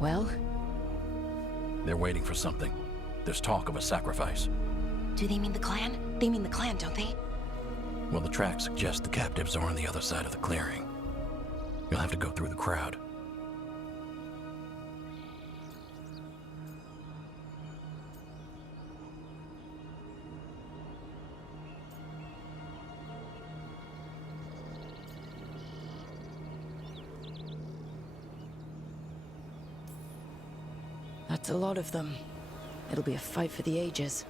Well? They're waiting for something. There's talk of a sacrifice. Do they mean the clan? They mean the clan, don't they? Well, the tracks suggest the captives are on the other side of the clearing. You'll have to go through the crowd. That's a lot of them. It'll be a fight for the ages.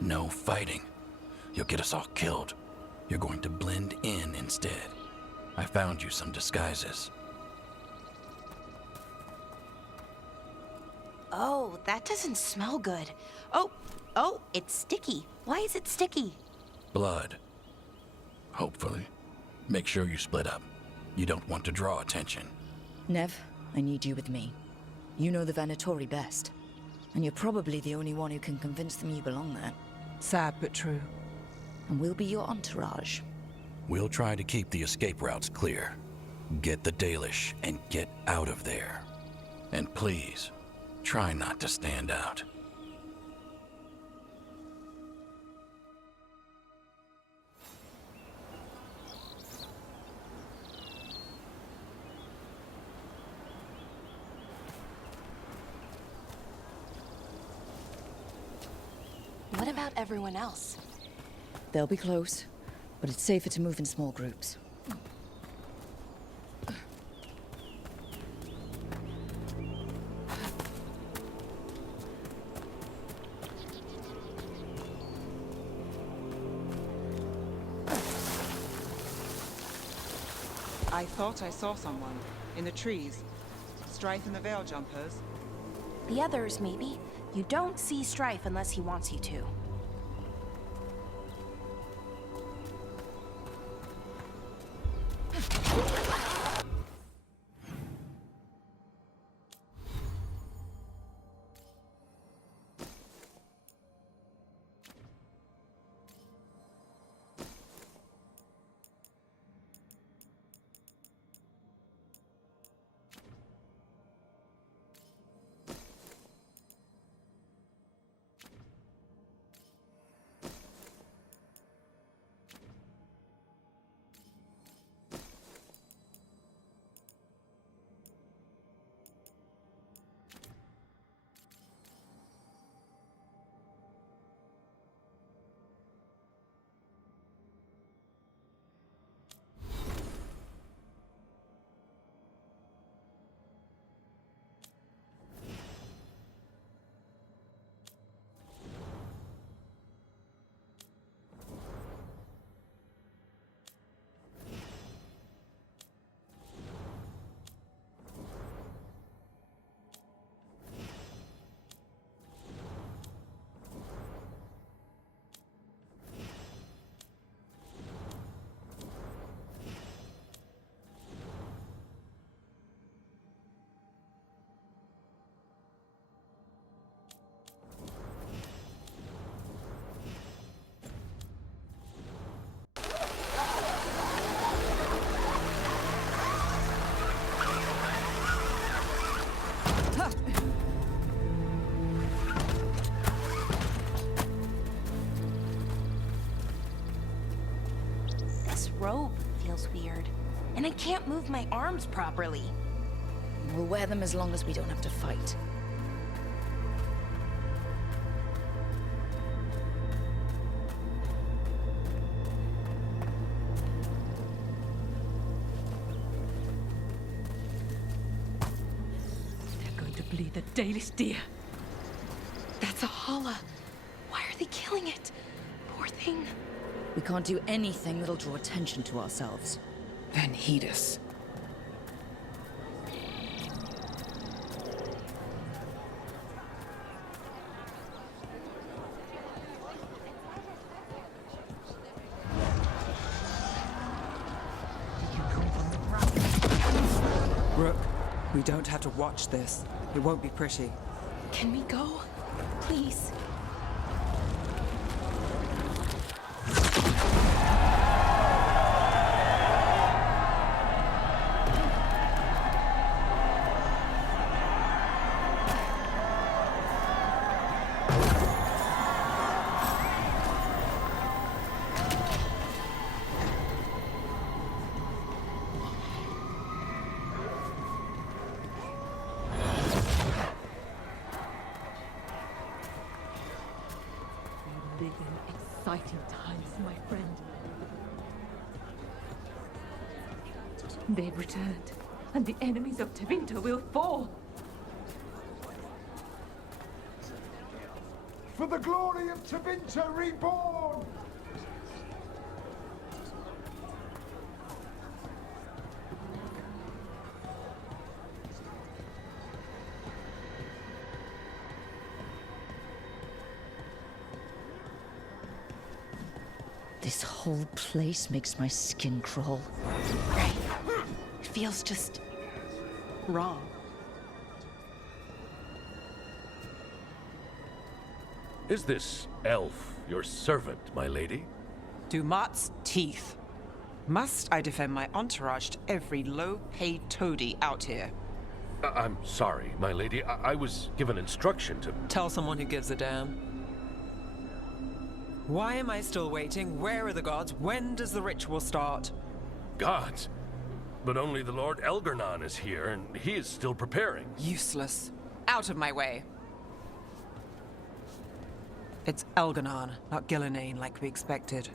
No fighting. You'll get us all killed. You're going to blend in instead. I found you some disguises. Oh, that doesn't smell good. Oh, it's sticky. Why is it sticky? Blood. Hopefully. Make sure you split up. You don't want to draw attention. Nev, I need you with me. You know the Venatori best. And you're probably the only one who can convince them you belong there. Sad but true. And we'll be your entourage. We'll try to keep the escape routes clear. Get the Dalish and get out of there. And please, try not to stand out. What about everyone else? They'll be close, but it's safer to move in small groups. I thought I saw someone. In the trees. Strife and the Veil Jumpers. The others, maybe. You don't see Strife unless he wants you to. Robe feels weird, and I can't move my arms properly. We'll wear them as long as we don't have to fight. They're going to bleed the Dalish deer. That's a holla. Why are they killing it? Poor thing. We can't do anything that'll draw attention to ourselves. Then heed us. Rook, we don't have to watch this. It won't be pretty. Can we go? Please. They've returned, and the enemies of Tevinter will fall. For the glory of Tevinter reborn! This whole place makes my skin crawl. It feels just wrong. Is this elf your servant, my lady? Dumat's teeth. Must I defend my entourage to every low-paid toady out here? I'm sorry, my lady. I was given instruction to... Tell someone who gives a damn. Why am I still waiting? Where are the gods? When does the ritual start? Gods? But only the Lord Elgarnon is here, and he is still preparing. Useless. Out of my way. It's Elgarnon, not Gillenane, like we expected.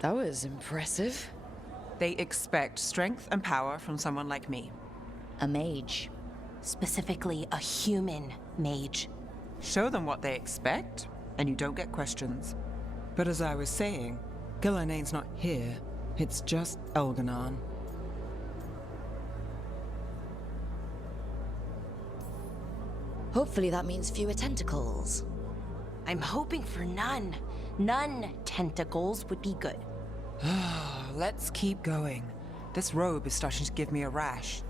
That was impressive. They expect strength and power from someone like me. A mage. Specifically, a human mage. Show them what they expect, and you don't get questions. But as I was saying, Gillenane's not here. It's just Elgarnon. Hopefully that means fewer tentacles. I'm hoping for none. None tentacles would be good. Let's keep going. This robe is starting to give me a rash.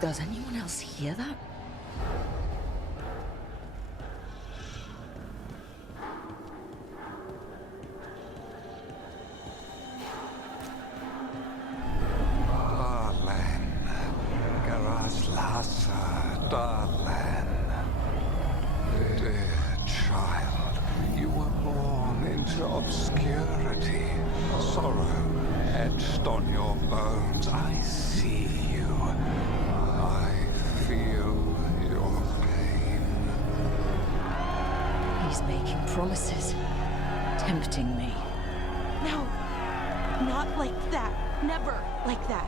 Does anyone else hear that? Darlen, Garaslasa, Darlen. Dear child, you were born into obscurity. Sorrow etched on your bones. I see you. I feel your pain. He's making promises. Tempting me. No, not like that. Never like that.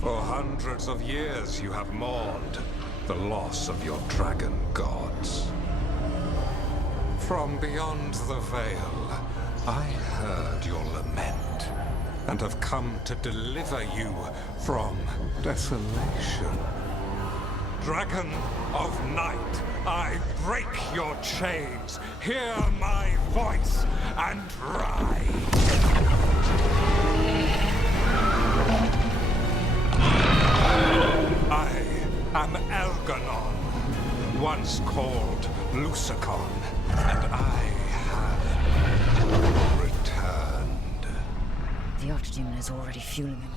For hundreds of years you have mourned the loss of your dragon gods. From beyond the veil, I heard your lament, and have come to deliver you from desolation. Dragon of night, I break your chains. Hear my voice and rise. I am Elgarnon, once called Lucicon, and I have returned. The Archdemon is already fueling him.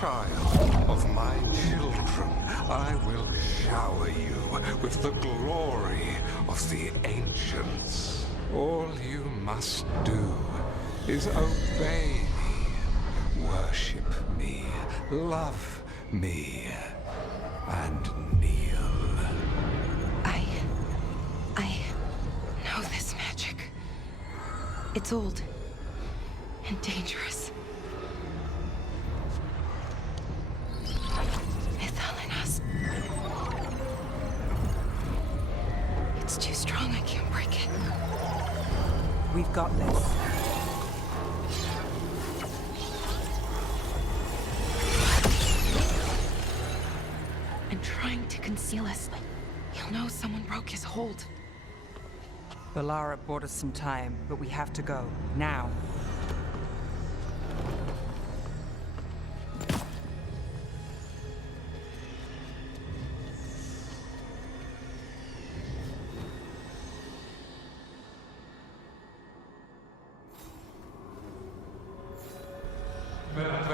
Child of my children, I will shower you with the glory of the ancients. All you must do is obey me, worship me, love me, and kneel. I know this magic. It's old and dangerous. Ithalinas. It's too strong, I can't break it. We've got this. I'm trying to conceal us. He'll know someone broke his hold. Valara bought us some time, but we have to go. Now.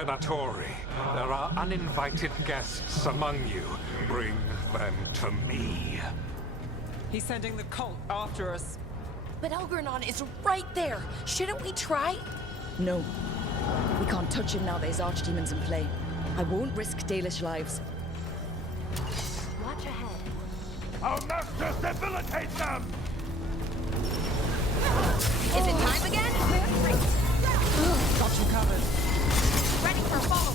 Venatori. There are uninvited guests among you. Bring them to me. He's sending the cult after us. But Elgernon is right there. Shouldn't we try? No. We can't touch him now there's archdemons in play. I won't risk Dalish lives. Watch ahead. Our masters debilitate them! Is it time again? Got you covered. Ready for follow.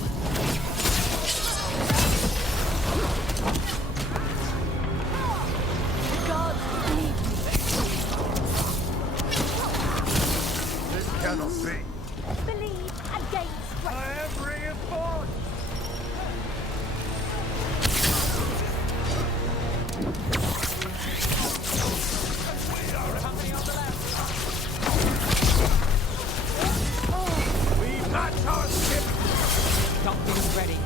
God, need me. This cannot be. Believe and gain strength. I am reinforced! We match our ship! Docking ready.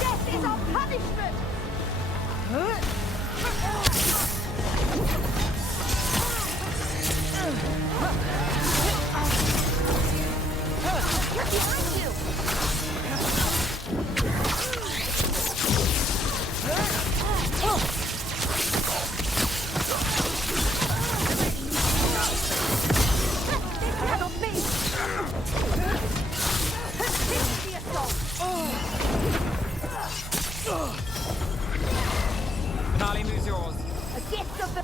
Death is our punishment! You're behind you! They cannot be! Finish the assault! Nali, moves yours. A gift of the...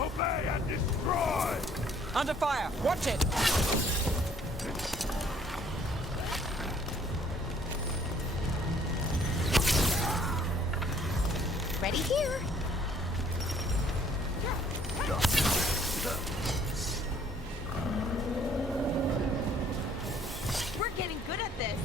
Obey and destroy! Under fire. Watch it. Ready here. We're getting good at this.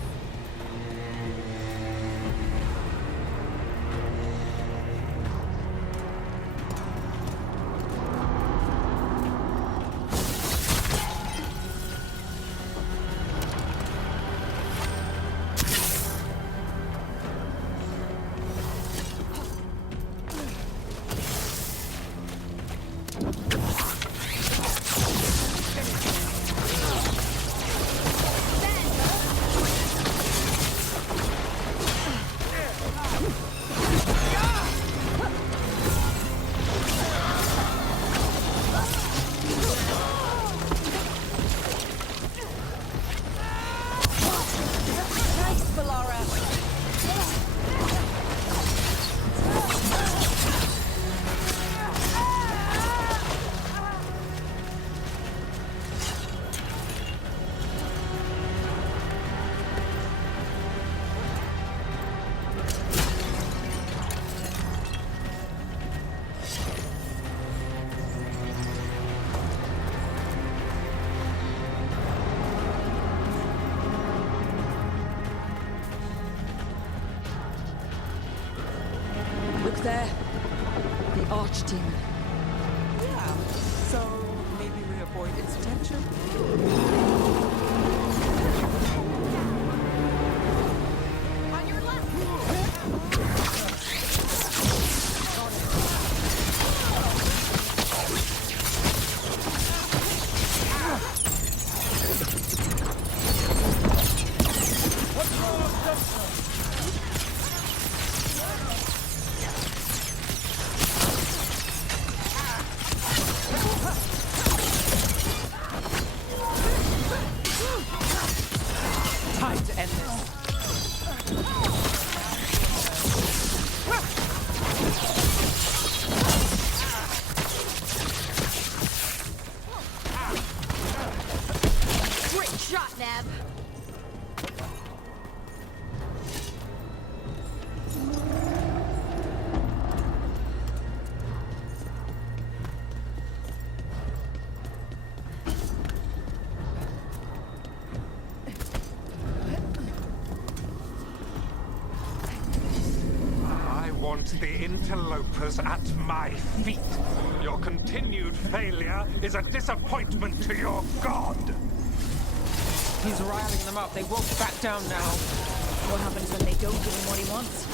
Nice, Valara. Look there. The archdemon. Yeah. So maybe we avoid its attention. On your left. Time to end this. want the interlopers at my feet. Your continued failure is a disappointment to your god. He's riling them up. They won't back down now. What happens when they don't give him what he wants?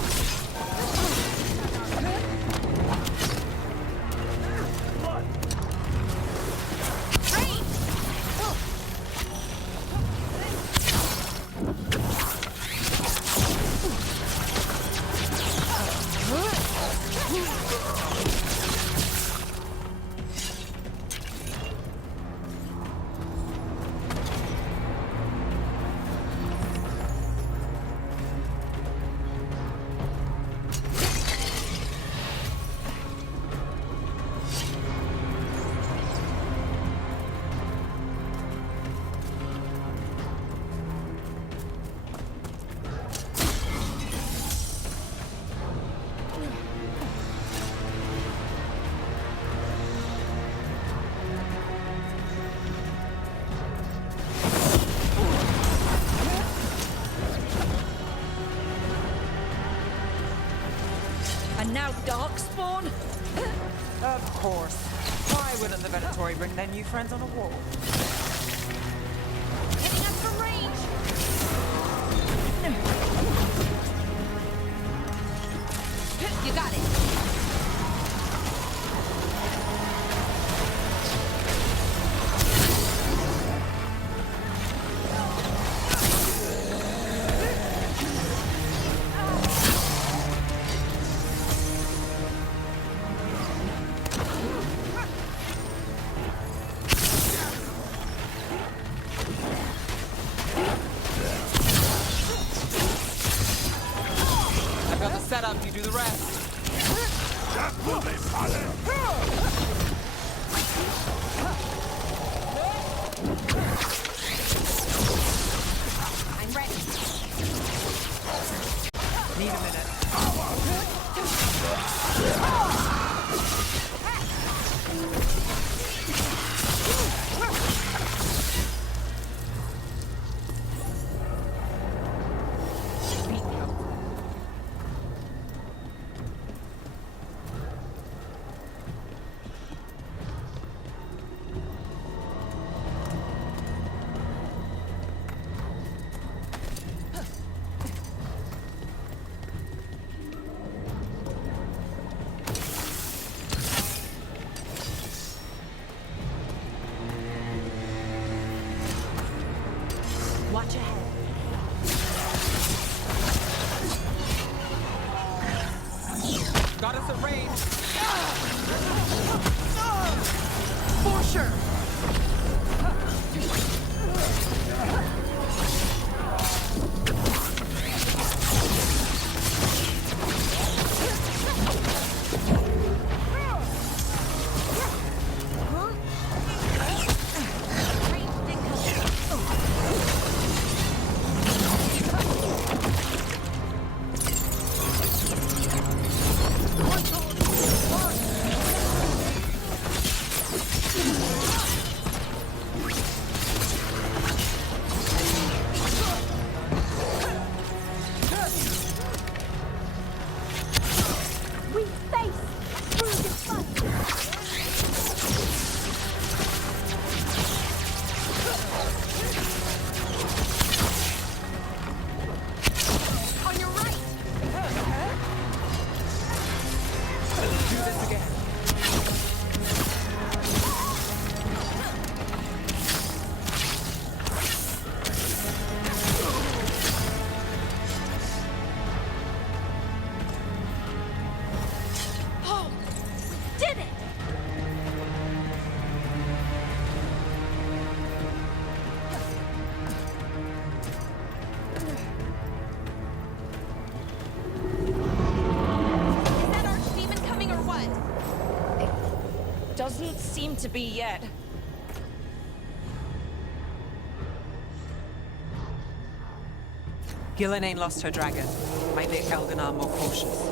And now Darkspawn? Of course. Why wouldn't the Venatori bring their new friends on a walk? Hitting us from range! You got it. I've got the setup, you do the rest. I'm ready. Need a minute. Watch ahead. Got us at range. For sure. We face through this fight. On your right. Do this again. Oh, we did it! Is that Archdemon coming or what? Doesn't seem to be yet. Gillenane lost her dragon. Might make Elganar more cautious.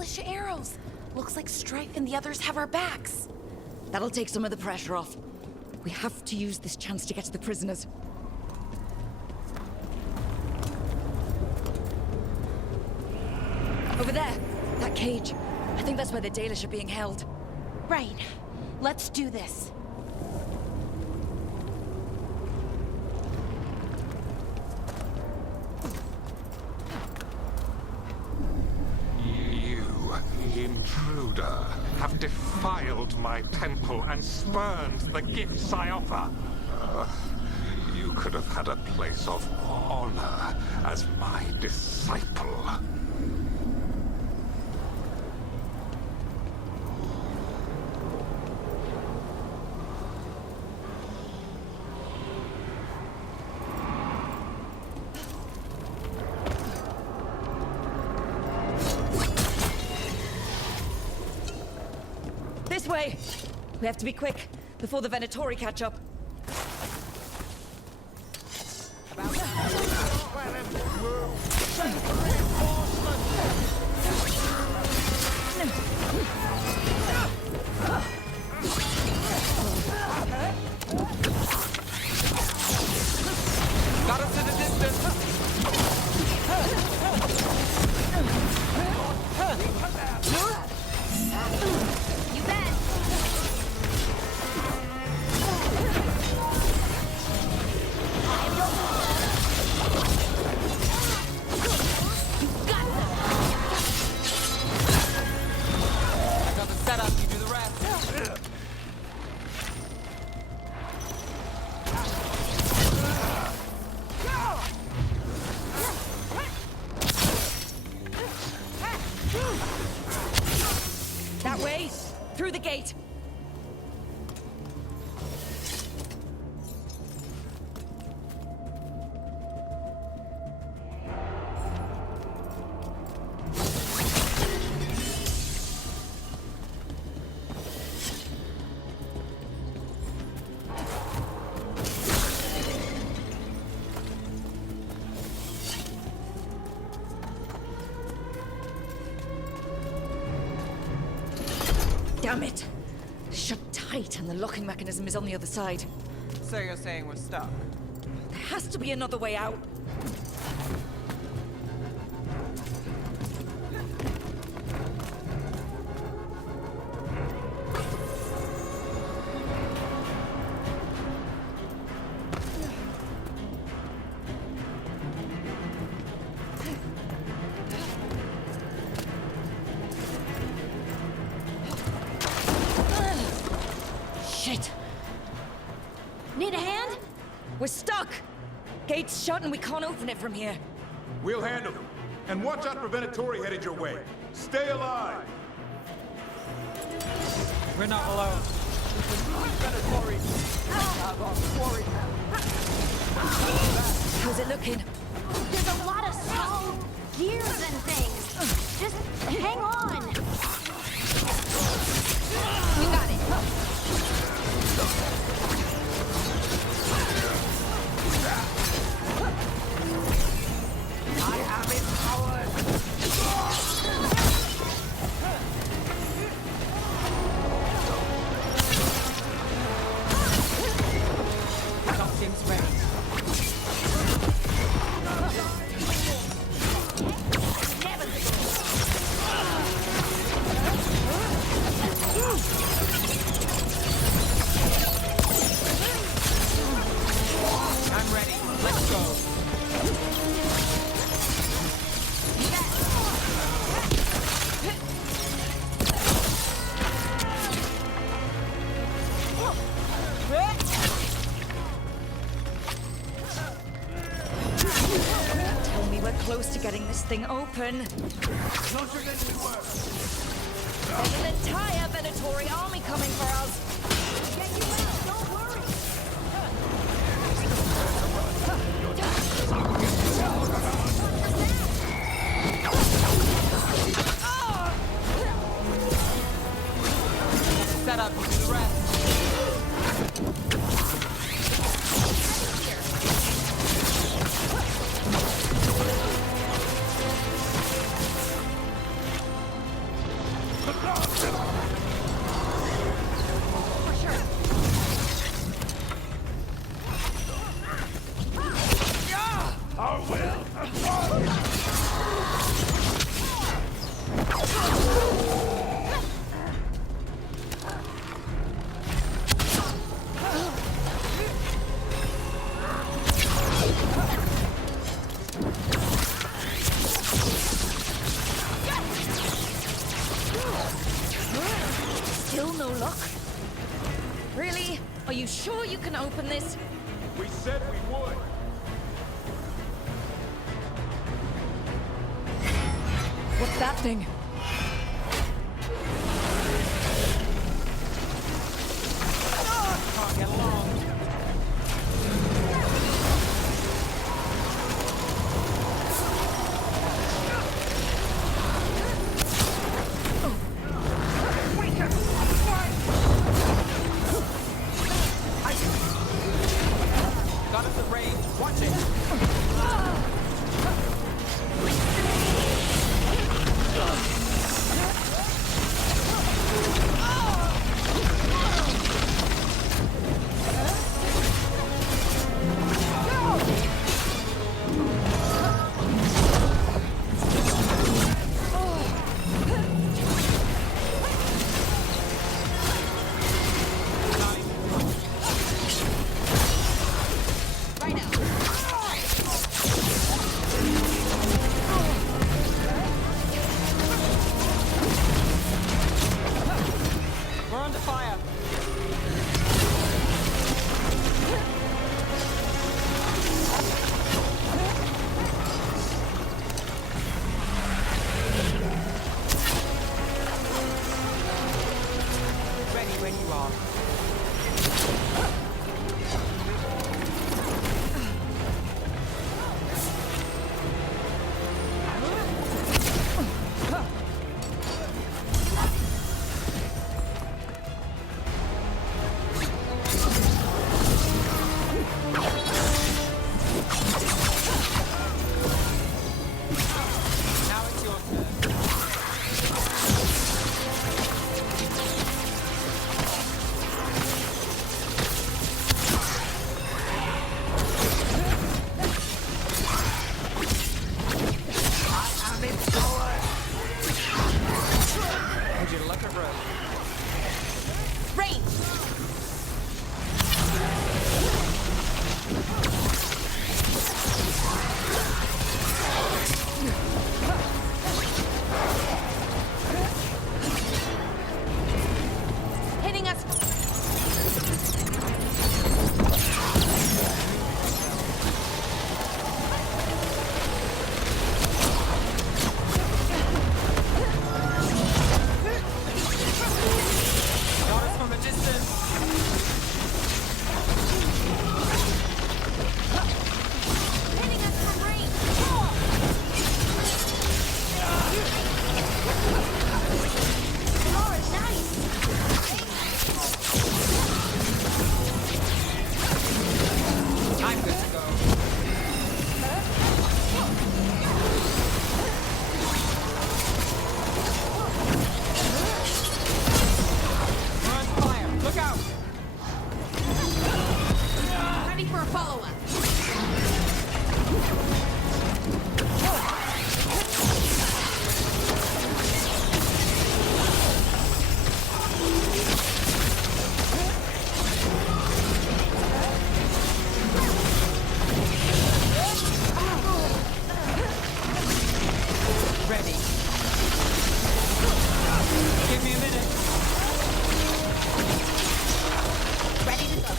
militia arrows. Looks like Strife and the others have our backs. That'll take some of the pressure off. We have to use this chance to get to the prisoners. Over there, that cage. I think that's where the Dalish are being held. Right. Let's do this. You, intruder, have defiled my temple and spurned the gifts I offer. You could have had a place of honor as my disciple. This way! We have to be quick, before the Venatori catch up. Got us in the distance. You bet. I got the setup, you do the rest. That way! Through the gate! Damn it! Shut tight, and the locking mechanism is on the other side. So you're saying we're stuck? There has to be another way out. Shit! Need a hand? We're stuck! Gate's shut and we can't open it from here. We'll handle them. And watch out for Venatori headed your way. Stay alive! We're not alone. How's it looking? There's a lot of small gears and things. Just hang on. You got it. I am empowered! Something's ready. I'm ready. Let's go. Tell me we're close to getting this thing open. Closer than we were! There's an entire Venatori army coming for us. Get you out, don't worry. Set up, you do the rest. Are you sure you can open this? We said we would. What's that thing? Can't get along. Got us at range. Watch it. We're under fire. Ready when you are. Now it's your turn. I'm empowered. Would you look at road? Range! Hitting us. Got us from a distance. Hitting us from range. Oh, nice. I'm good to go. We're on fire. Look out. Ready for a follow-up. Ready. Give me a minute. Ready to go.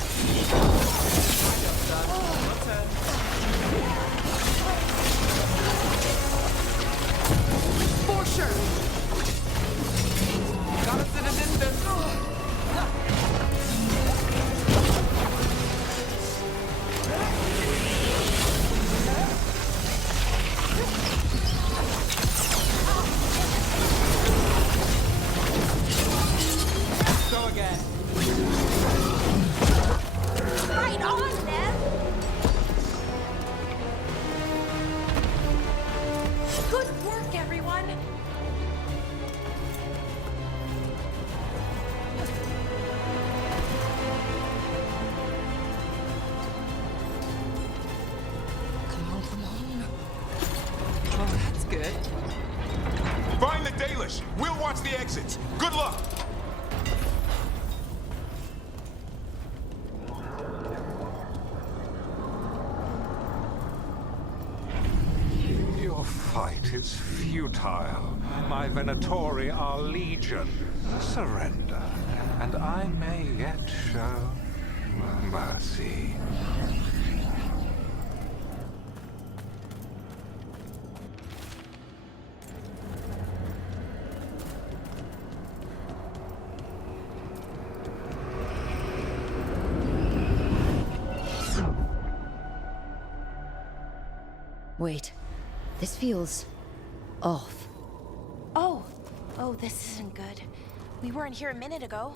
Your turn. For sure. Got us in a distance. Go again. Right on, Nev. Good work, everyone. Oh, that's good. Find the Dalish. We'll watch the exits. Good luck. Your fight is futile. My Venatori are legion. Surrender, and I may yet show mercy. Wait. This feels... off. Oh! Oh, this isn't good. We weren't here a minute ago.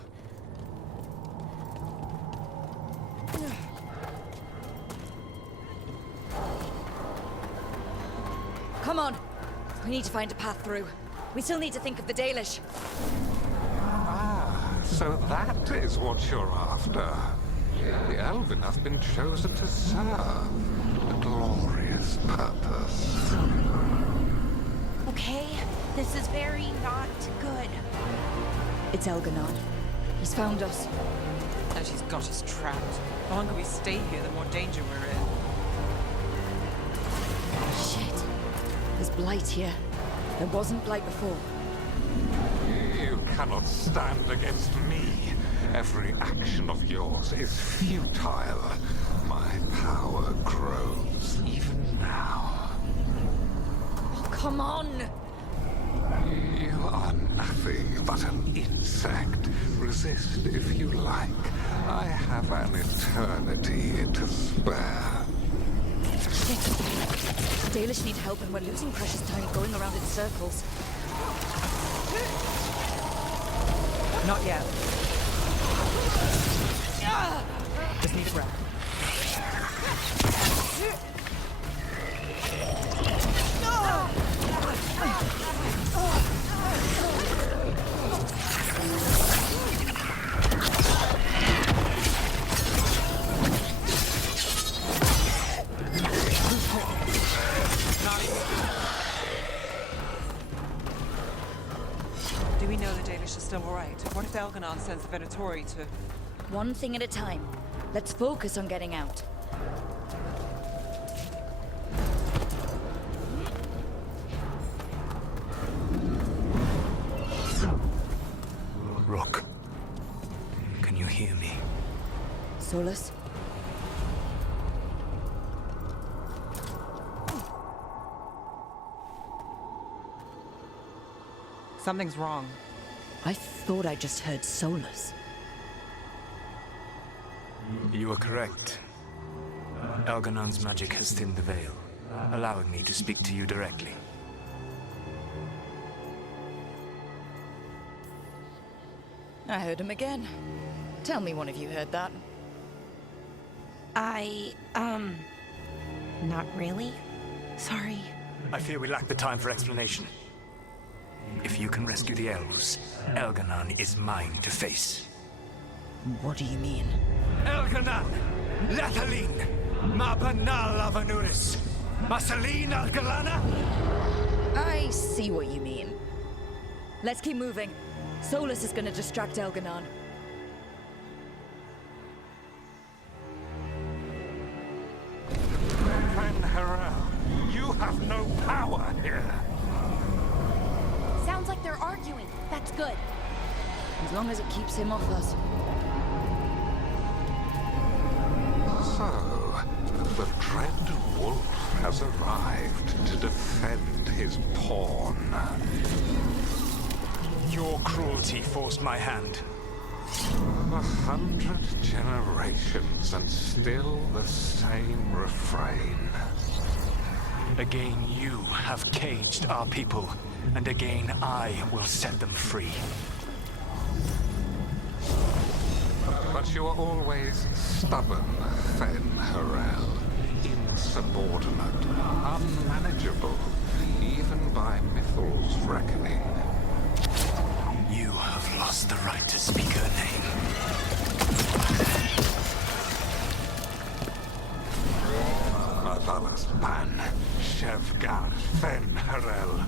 Come on! We need to find a path through. We still need to think of the Dalish. Ah, so that is what you're after. The Elven have been chosen to serve a glorious purpose. Okay, this is very not good. It's Elganon. He's found us. And she's got us trapped. The longer we stay here, the more danger we're in. Shit. There's blight here. There wasn't blight before. You cannot stand against me. Every action of yours is futile. My power grows even now. Oh, come on! You are nothing but an insect. Resist if you like. I have an eternity to spare. Shit. The Dalish need help and we're losing precious time going around in circles. Not yet. Just need a breath. Do we know the Dalish are still alright? What if Elganon sends the Venatori to... One thing at a time. Let's focus on getting out. Rook, can you hear me? Solus? Something's wrong. I thought I just heard Solus. You are correct. Elganon's magic has thinned the veil, allowing me to speak to you directly. I heard him again. Tell me one of you heard that. Not really. Sorry. I fear we lack the time for explanation. If you can rescue the elves, Elganon is mine to face. What do you mean? Elganon! Lethalin! Ma banal avanuris! Masalin Algalana! I see what you mean. Let's keep moving. Solus is gonna distract Elganon. Van Harel, you have no power here. Sounds like they're arguing. That's good. As long as it keeps him off us. So, the Dread Wolf has arrived to defend his pawn. Your cruelty forced my hand. 100 generations and still the same refrain. Again you have caged our people, and again I will set them free. But you are always stubborn, Fen Harel. Insubordinate, unmanageable, even by Mythal's reckoning. You have lost the right to speak her name. Mavalas Ban, Shevgar Fen Harel.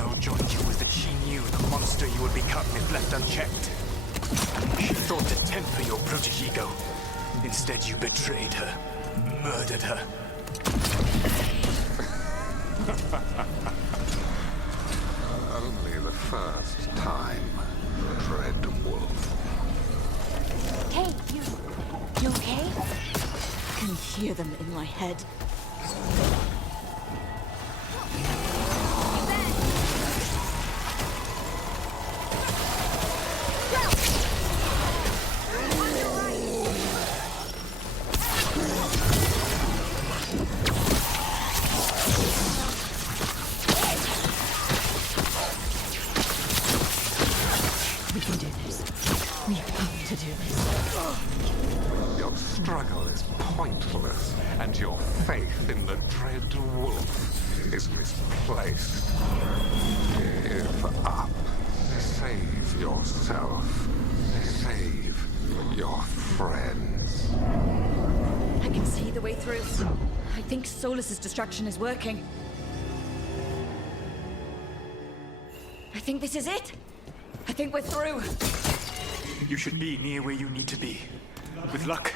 Thou joined you was that she knew the monster you would become if left unchecked. She thought to temper your brutish ego. Instead, you betrayed her, murdered her. Only the first time, Dread Wolf. Hey, you okay? I can hear them in my head. We can do this. We have to do this. Your struggle is pointless, and your faith in the Dread Wolf is misplaced. Give up. Save yourself. Save your friends. I can see the way through. I think Solus's distraction is working. I think this is it. I think we're through. You should be near where you need to be. With luck,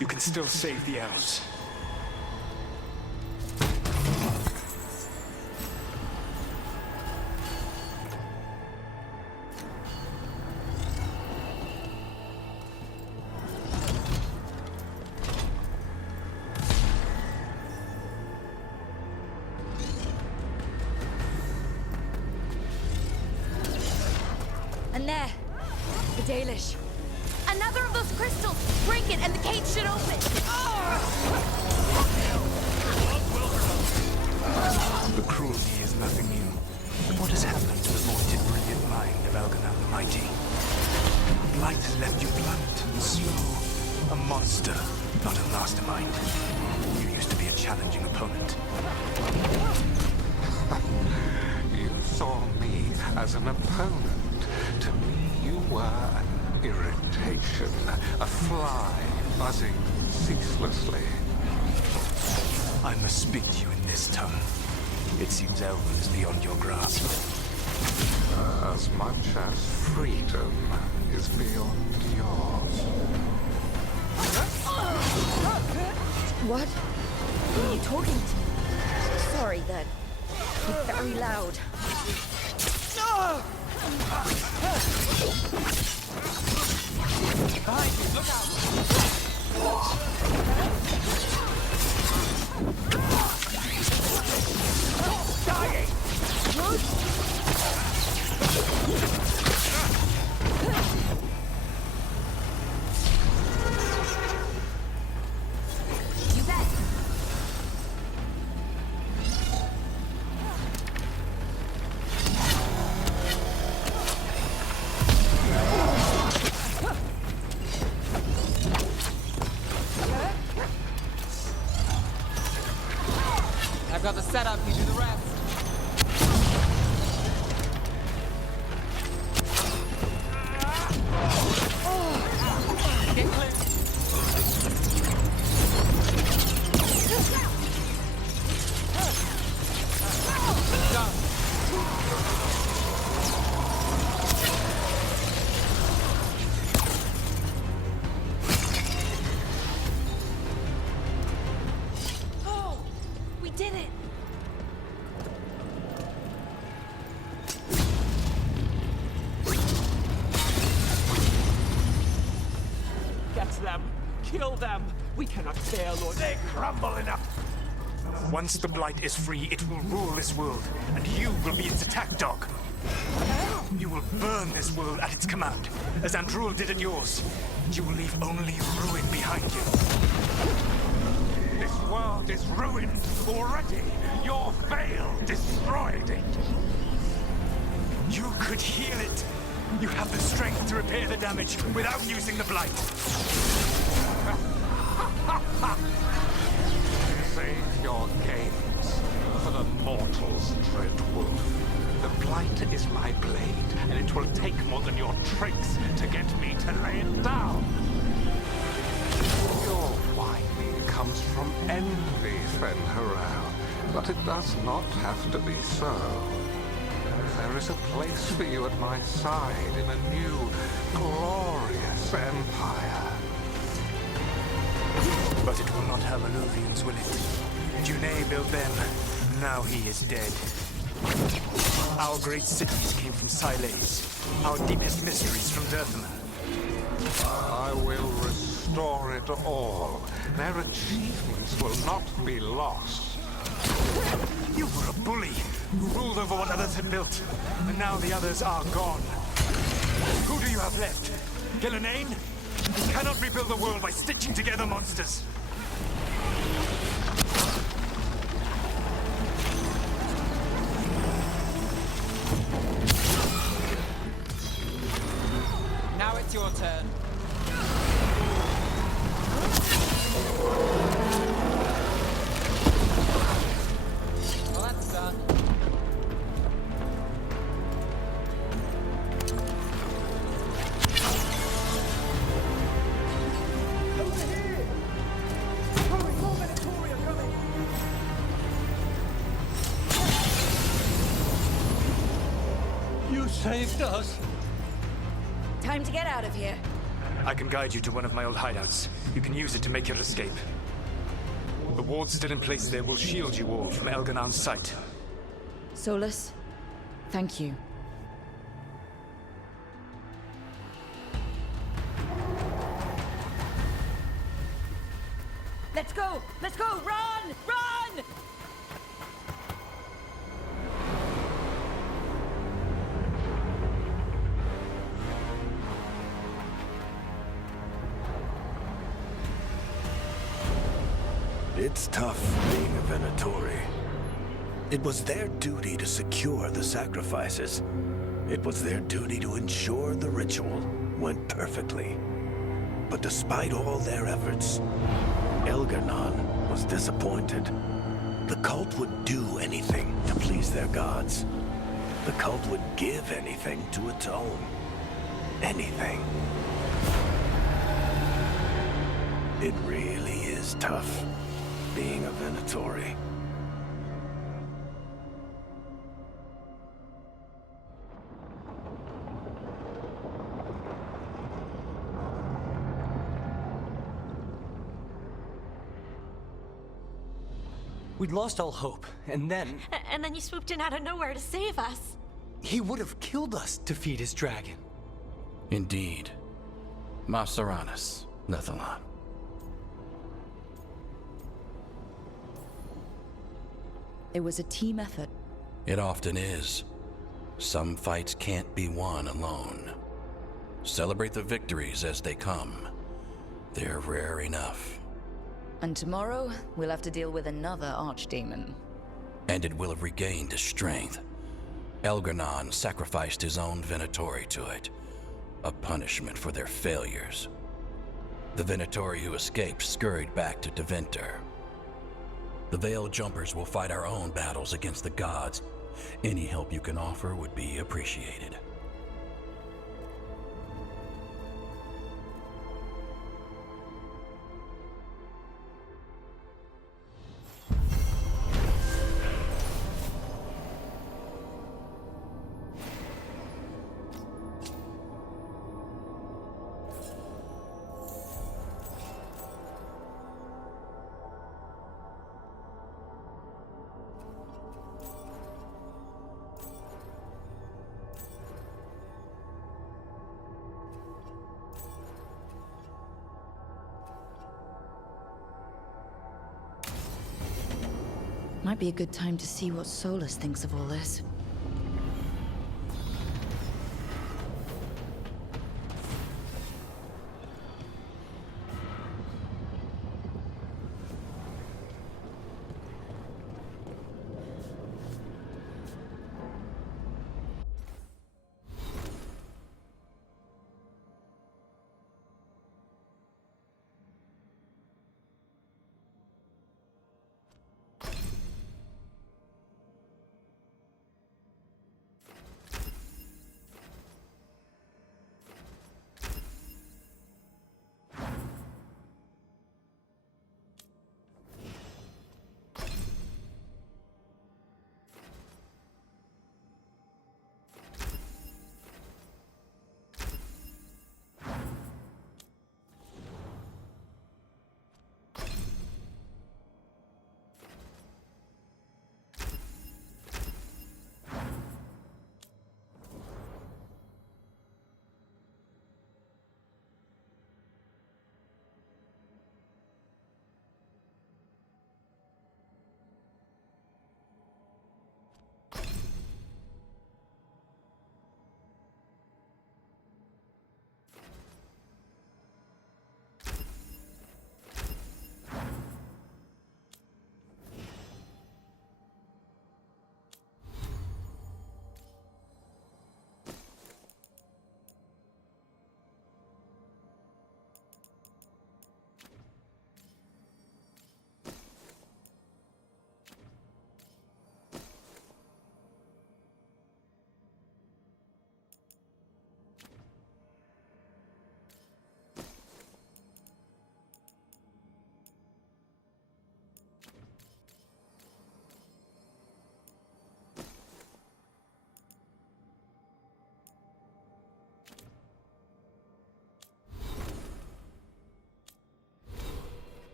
you can still save the elves. And there, the Dalish. Another of those crystals! Break it and the cage should open! The cruelty is nothing new. What has happened to the vaunted brilliant mind of Elganon the Mighty? Blight has left you blunt and slow. A monster, not a mastermind. You used to be a challenging opponent. You saw me as an opponent. To me, you were an irritation, a fly buzzing ceaselessly. I must speak to you in this tongue. It seems Elven is beyond your grasp. As much as freedom is beyond yours. What? Are you talking to me? Sorry, that was very loud. Behind you, look out! Dying! You bet! I've got the setup, you do the rest. Get clear. Done. Oh! We did it! Get them. Kill them. We cannot fail, Lord. They crumble enough. Once the Blight is free, it will rule this world, and you will be its attack dog. You will burn this world at its command, as Andrul did at yours. You will leave only ruin behind you. This world is ruined already. Your veil destroyed it. You could heal it. You have the strength to repair the damage without using the Blight. Save your games for the mortals, Dread Wolf. The Blight is my blade, and it will take more than your tricks to get me to lay it down. Your whining comes from envy, Fen'Harel, but it does not have to be so. There is a place for you at my side in a new, glorious empire. But it will not have Aluvians, will it? Juné built them. Now he is dead. Our great cities came from Sileys. Our deepest mysteries from Dirthammer. I will restore it all. Their achievements will not be lost. You were a bully who ruled over what others had built, and now the others are gone. Who do you have left? Gillenane? You cannot rebuild the world by stitching together monsters. Now it's your turn. Well, that's done. You saved us. Time to get out of here. I can guide you to one of my old hideouts. You can use it to make your escape. The wards still in place there will shield you all from Elganon's sight. Solus, thank you. Let's go! Let's go! Run! Run! It's tough being a Venatori. It was their duty to secure the sacrifices. It was their duty to ensure the ritual went perfectly. But despite all their efforts, Elganon was disappointed. The cult would do anything to please their gods. The cult would give anything to atone. Anything. It really is tough being a Venatori. We'd lost all hope, and then... And then you swooped in out of nowhere to save us. He would have killed us to feed his dragon. Indeed. Masaranus, Nethalon. It was a team effort. It often is. Some fights can't be won alone. Celebrate the victories as they come. They're rare enough. And tomorrow, we'll have to deal with another archdemon. And it will have regained its strength. Elganon sacrificed his own Venatori to it. A punishment for their failures. The Venatori who escaped scurried back to Deventer. The Veil Jumpers will fight our own battles against the gods. Any help you can offer would be appreciated. Might be a good time to see what Solus thinks of all this.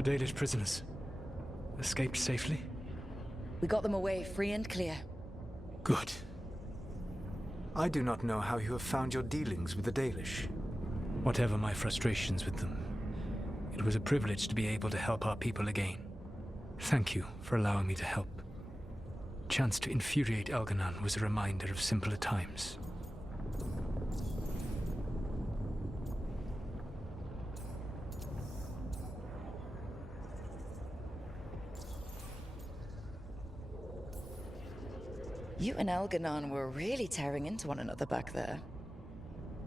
The Dalish prisoners escaped safely? We got them away free and clear. Good. I do not know how you have found your dealings with the Dalish. Whatever my frustrations with them, it was a privilege to be able to help our people again. Thank you for allowing me to help. Chance to infuriate Elganon was a reminder of simpler times. You and Elganon were really tearing into one another back there.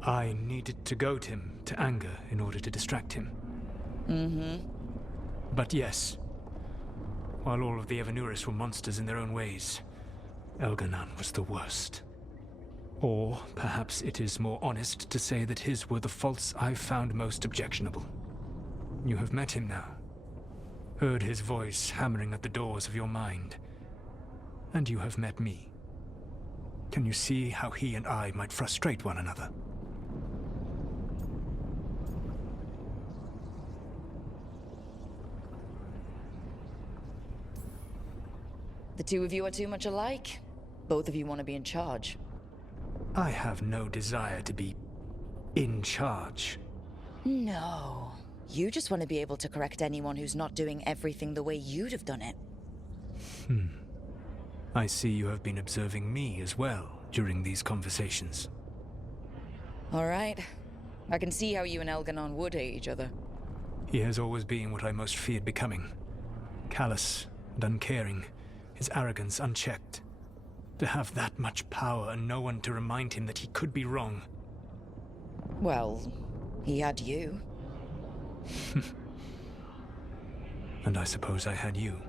I needed to goad him to anger in order to distract him. Mm-hmm. But yes, while all of the Evanuris were monsters in their own ways, Elganon was the worst. Or perhaps it is more honest to say that his were the faults I found most objectionable. You have met him now, heard his voice hammering at the doors of your mind, and you have met me. Can you see how he and I might frustrate one another? The two of you are too much alike. Both of you want to be in charge. I have no desire to be in charge. No. You just want to be able to correct anyone who's not doing everything the way you'd have done it. I see you have been observing me as well during these conversations. All right. I can see how you and Elganon would hate each other. He has always been what I most feared becoming. Callous and uncaring, his arrogance unchecked. To have that much power and no one to remind him that he could be wrong. Well, he had you. And I suppose I had you.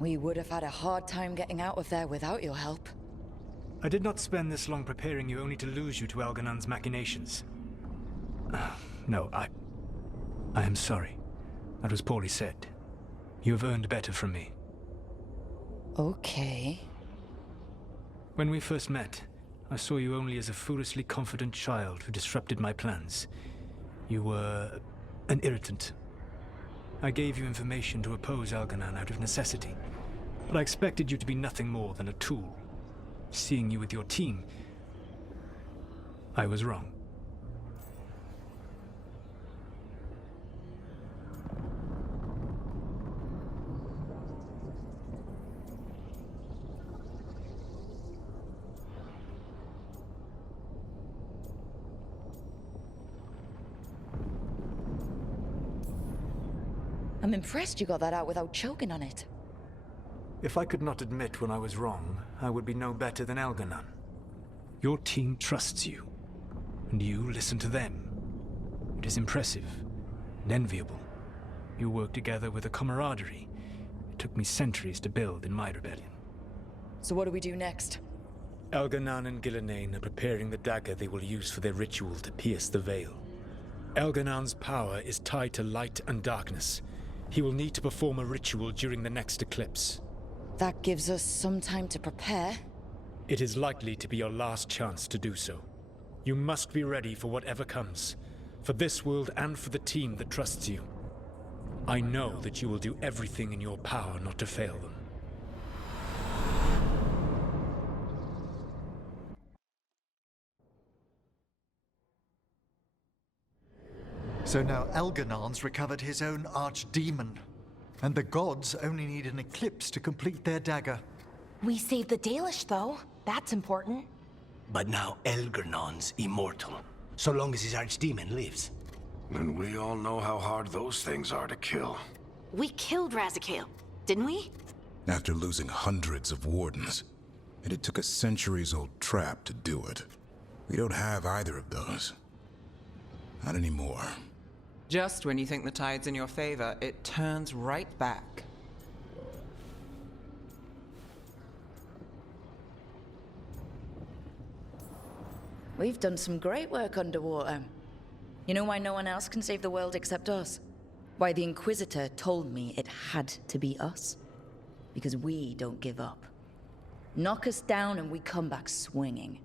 We would have had a hard time getting out of there without your help. I did not spend this long preparing you only to lose you to Elganon's machinations. No, I am sorry. That was poorly said. You have earned better from me. Okay. When we first met, I saw you only as a foolishly confident child who disrupted my plans. You were an irritant. I gave you information to oppose Elganon out of necessity, but I expected you to be nothing more than a tool. Seeing you with your team, I was wrong. I'm impressed you got that out without choking on it. If I could not admit when I was wrong, I would be no better than Elganon. Your team trusts you, and you listen to them. It is impressive and enviable. You work together with a camaraderie it took me centuries to build in my rebellion. So what do we do next? Elganon and Gillenane are preparing the dagger they will use for their ritual to pierce the veil. Elganon's power is tied to light and darkness. He will need to perform a ritual during the next eclipse. That gives us some time to prepare. It is likely to be your last chance to do so. You must be ready for whatever comes, for this world and for the team that trusts you. I know that you will do everything in your power not to fail them. So now Elganon's recovered his own archdemon, and the gods only need an eclipse to complete their dagger. We saved the Dalish, though. That's important. But now Elganon's immortal, so long as his archdemon lives. And we all know how hard those things are to kill. We killed Razikale, didn't we? After losing hundreds of wardens, and it took a centuries-old trap to do it. We don't have either of those. Not anymore. Just when you think the tide's in your favor, it turns right back. We've done some great work underwater. You know why no one else can save the world except us? Why the Inquisitor told me it had to be us? Because we don't give up. Knock us down and we come back swinging.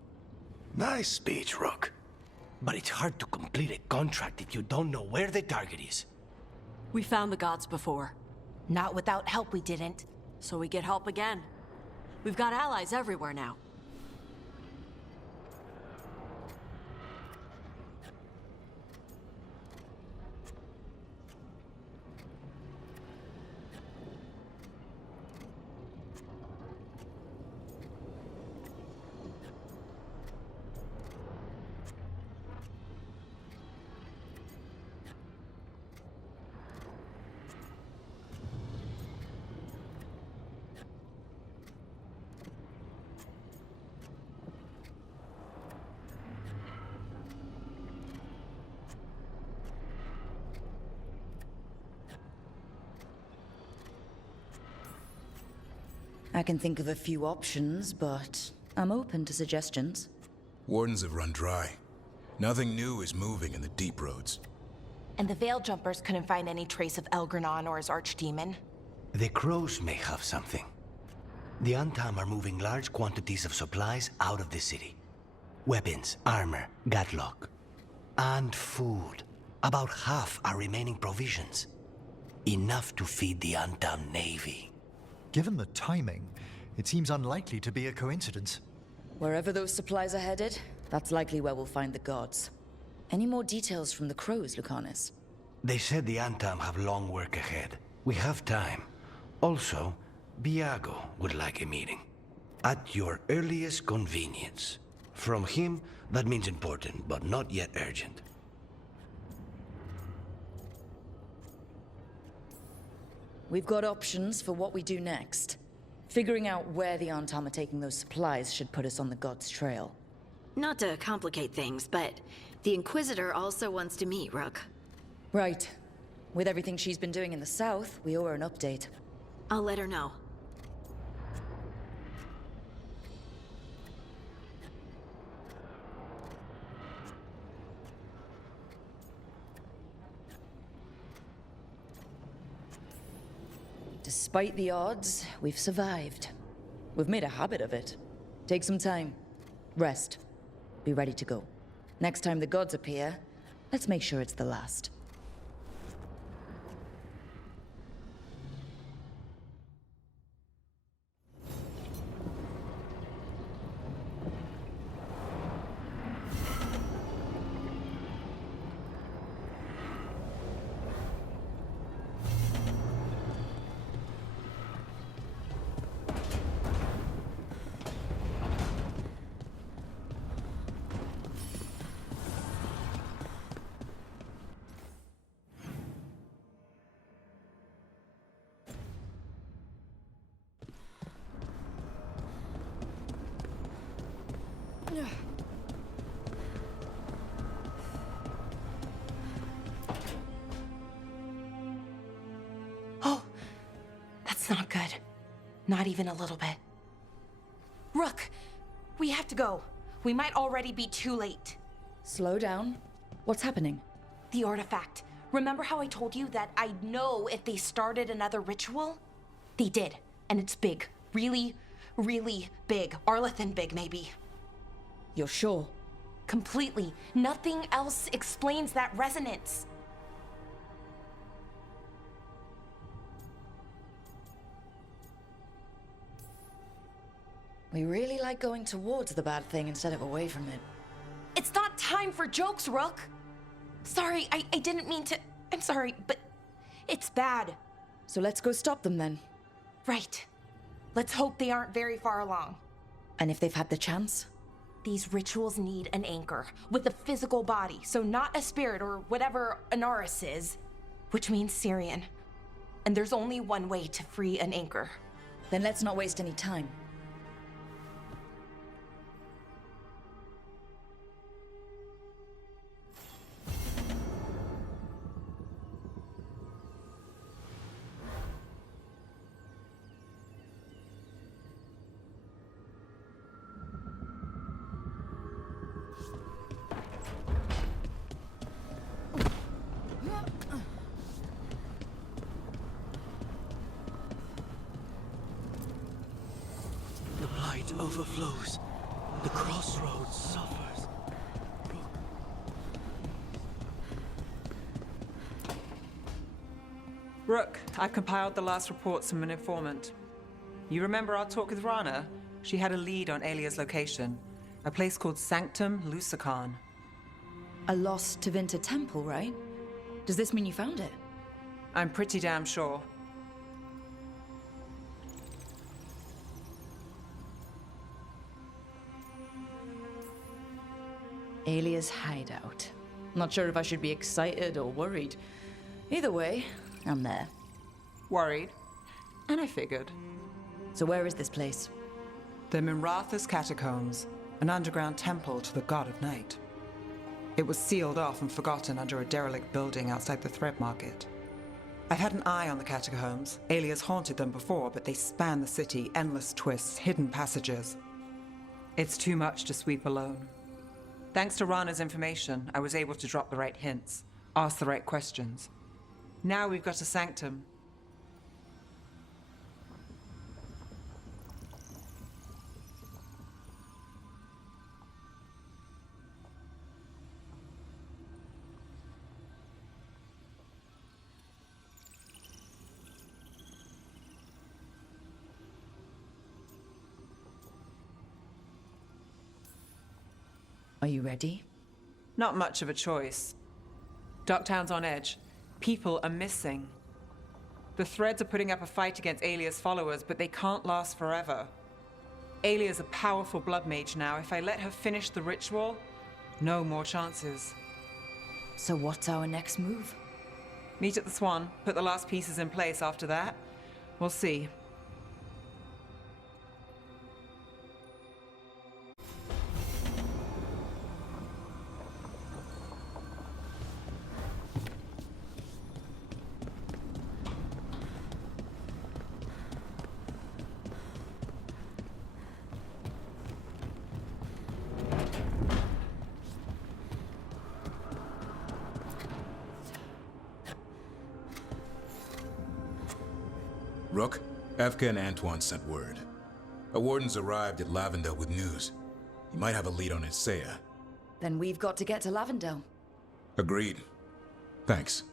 Nice speech, Rook. But it's hard to complete a contract if you don't know where the target is. We found the gods before. Not without help, we didn't. So we get help again. We've got allies everywhere now. I can think of a few options, but I'm open to suggestions. Wardens have run dry. Nothing new is moving in the deep roads. And the Veil Jumpers couldn't find any trace of Elgranon or his archdemon. The crows may have something. The Antam are moving large quantities of supplies out of the city. Weapons, armor, gatlock. And food. About half are remaining provisions. Enough to feed the Antam navy. Given the timing, it seems unlikely to be a coincidence. Wherever those supplies are headed, that's likely where we'll find the gods. Any more details from the crows, Lucanus? They said the Antam have long work ahead. We have time. Also, Biago would like a meeting. At your earliest convenience. From him, that means important, but not yet urgent. We've got options for what we do next. Figuring out where the Antam are taking those supplies should put us on the gods' trail. Not to complicate things, but the Inquisitor also wants to meet Rook. Right. With everything she's been doing in the south, we owe her an update. I'll let her know. Despite the odds, we've survived. We've made a habit of it. Take some time. Rest. Be ready to go. Next time the gods appear, let's make sure it's the last. Oh, that's not good. Not even a little bit. Rook, we have to go. We might already be too late. Slow down. What's happening? The artifact. Remember how I told you that I'd know if they started another ritual? They did, and it's big. Really, really big. Arlethan big, maybe. You're sure? Completely. Nothing else explains that resonance. We really like going towards the bad thing instead of away from it. It's not time for jokes, Rook. Sorry, I didn't mean to. I'm sorry, but it's bad. So let's go stop them then. Right. Let's hope they aren't very far along. And if they've had the chance? These rituals need an anchor with a physical body, so not a spirit or whatever Anaris is, which means Syrian. And there's only one way to free an anchor. Then let's not waste any time. heart overflows. The crossroads suffers. Rook, I've compiled the last reports from an informant. You remember our talk with Rana? She had a lead on Alia's location. A place called Sanctum Lucican. A lost Tevinter temple, right? Does this mean you found it? I'm pretty damn sure. Alia's hideout. Not sure if I should be excited or worried. Either way, I'm there. Worried. And I figured. So where is this place? The Minratha's Catacombs, an underground temple to the god of night. It was sealed off and forgotten under a derelict building outside the Thread Market. I've had an eye on the catacombs. Alias haunted them before, but they span the city, endless twists, hidden passages. It's too much to sweep alone. Thanks to Rana's information, I was able to drop the right hints, ask the right questions. Now we've got a sanctum. Are you ready? Not much of a choice. Docktown's on edge. People are missing. The Threads are putting up a fight against Alia's followers, but they can't last forever. Alia's a powerful blood mage now. If I let her finish the ritual, no more chances. So what's our next move? Meet at the Swan, put the last pieces in place after that. We'll see. Rook, Efka and Antoine sent word. A warden's arrived at Lavendel with news. He might have a lead on Isaiah. Then we've got to get to Lavendel. Agreed. Thanks.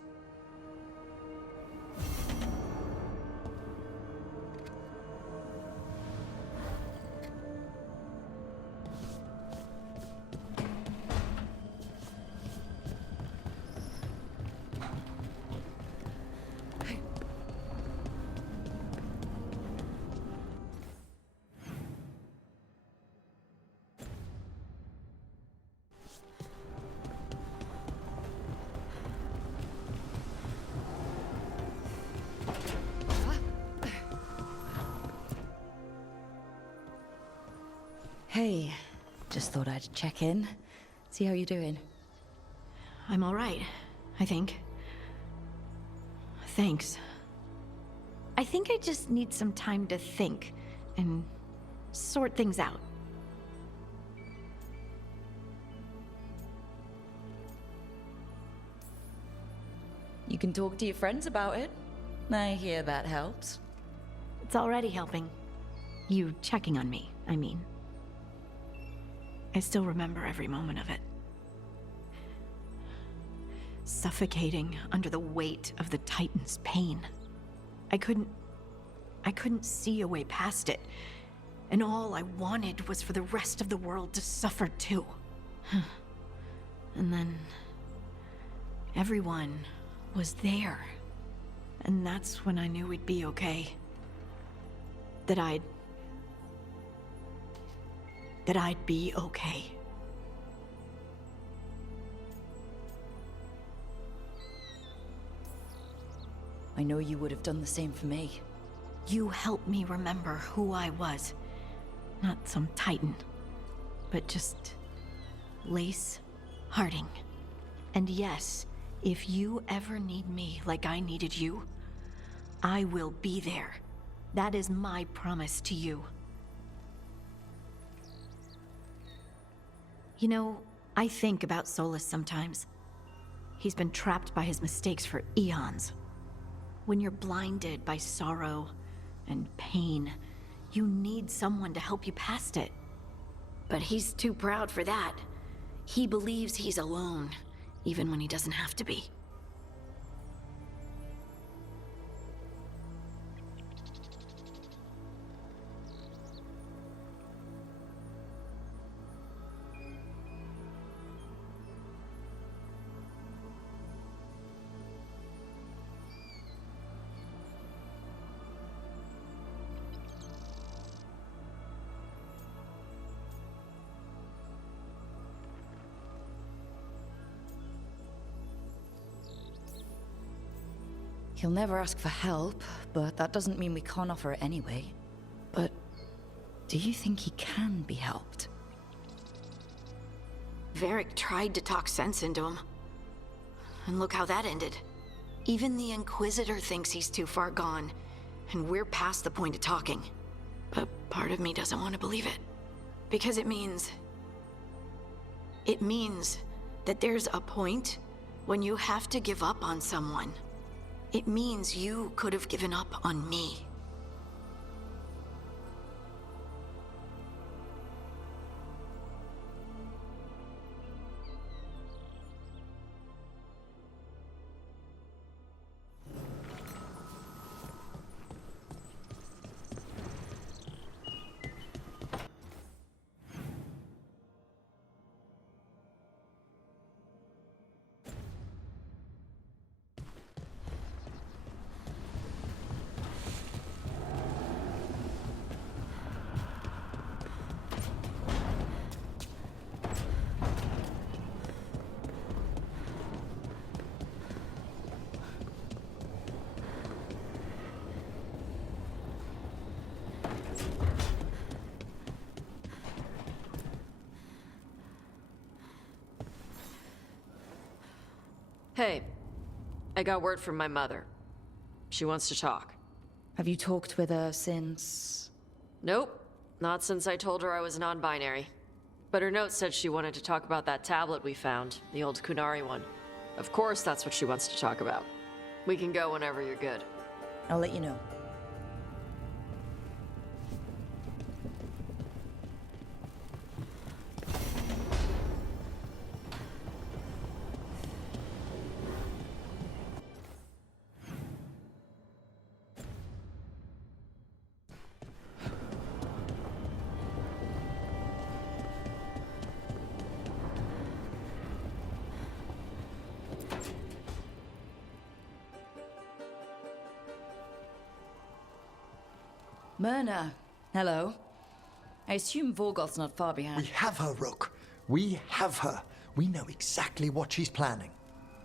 Hey, just thought I'd check in, see how you're doing. I'm all right, I think. Thanks. I think I just need some time to think and sort things out. You can talk to your friends about it. I hear that helps. It's already helping. You checking on me, I mean. I still remember every moment of it. Suffocating under the weight of the Titan's pain. I couldn't see a way past it. And all I wanted was for the rest of the world to suffer too. And then everyone was there. And that's when I knew we'd be okay. That I'd be okay. I know you would have done the same for me. You helped me remember who I was. Not some titan, but just Lace Harding. And yes, if you ever need me like I needed you, I will be there. That is my promise to you. You know, I think about Solus sometimes. He's been trapped by his mistakes for eons. When you're blinded by sorrow and pain, You need someone to help you past it. But he's too proud for that. He believes he's alone, even when he doesn't have to be. He'll never ask for help, but that doesn't mean we can't offer it anyway. But do you think he can be helped? Varric tried to talk sense into him. And look how that ended. Even the Inquisitor thinks he's too far gone, and we're past the point of talking. But part of me doesn't want to believe it. Because it means that there's a point when you have to give up on someone. It means you could have given up on me. Hey, I got word from my mother. She wants to talk. Have you talked with her since? Nope, not since I told her I was non-binary. But her note said she wanted to talk about that tablet we found, the old Kunari one. Of course that's what she wants to talk about. We can go whenever you're good. I'll let you know. Myrna, hello. I assume Veilguard's not far behind. We have her, Rook. We have her. We know exactly what she's planning.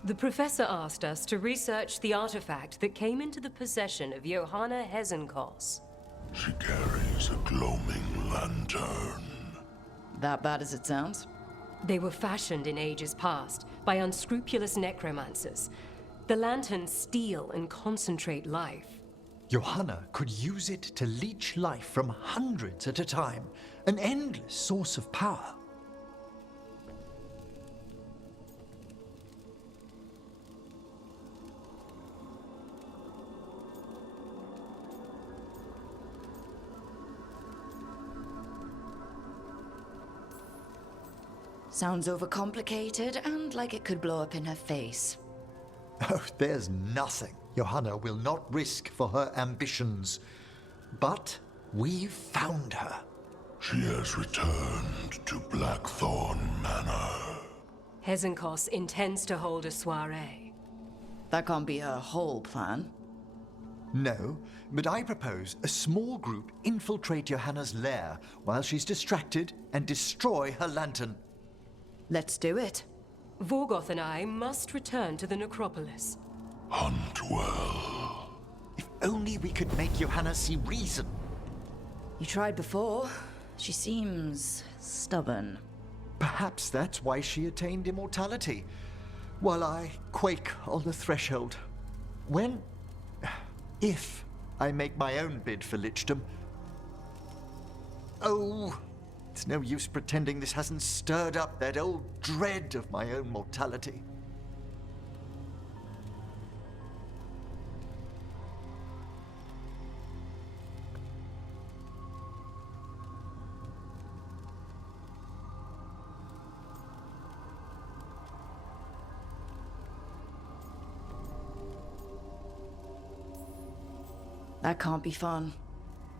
The professor asked us to research the artifact that came into the possession of Johanna Hezenkos. She carries a gloaming lantern. That bad as it sounds? They were fashioned in ages past by unscrupulous necromancers. The lanterns steal and concentrate life. Johanna could use it to leech life from hundreds at a time, an endless source of power. Sounds overcomplicated and like it could blow up in her face. Oh, there's nothing Johanna will not risk for her ambitions. But we've found her. She has returned to Blackthorn Manor. Hezenkos intends to hold a soiree. That can't be her whole plan. No, but I propose a small group infiltrate Johanna's lair while she's distracted and destroy her lantern. Let's do it. Vorgoth and I must return to the necropolis. Hunt well. If only we could make Johanna see reason. You tried before. She seems stubborn. Perhaps that's why she attained immortality, while I quake on the threshold. If I make my own bid for lichdom. Oh, it's no use pretending this hasn't stirred up that old dread of my own mortality. That can't be fun.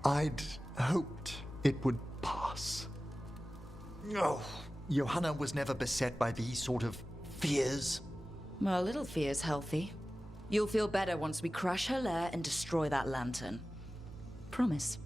I'd hoped it would pass. Oh, Johanna was never beset by these sort of fears. Well, a little fear's healthy. You'll feel better once we crash her lair and destroy that lantern. Promise.